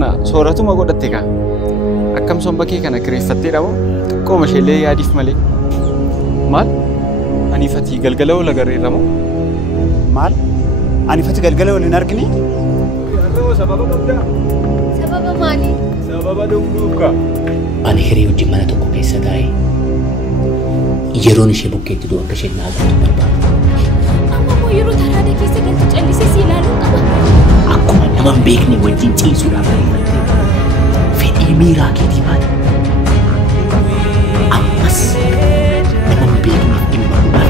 kana soorratuma godhatte kaa. Akkam somba kee kana kireeffattee dhamoo xiqqooma isheellee yaadiif malee. Maal? Ani fatii galgala oola garreerra moo? Maal? Ani fatii galgala oola hin argine? Sababa qabdaa? Sababa maali? Sababa dhugduuka. Ani hiree wajjin mana tokko keessa taa'ee yeroon ishee bukkeetti du'a akka isheen naagatu barbaada. Amma moo yeroo taraada keessa galtu callisee si ilaaluu qaba? Akkuma nama hin beekne wajjin ciisuudhaaf ariifattee fedhii miiraa keetii baate. Ammas nama hin beekne dhimma godhaa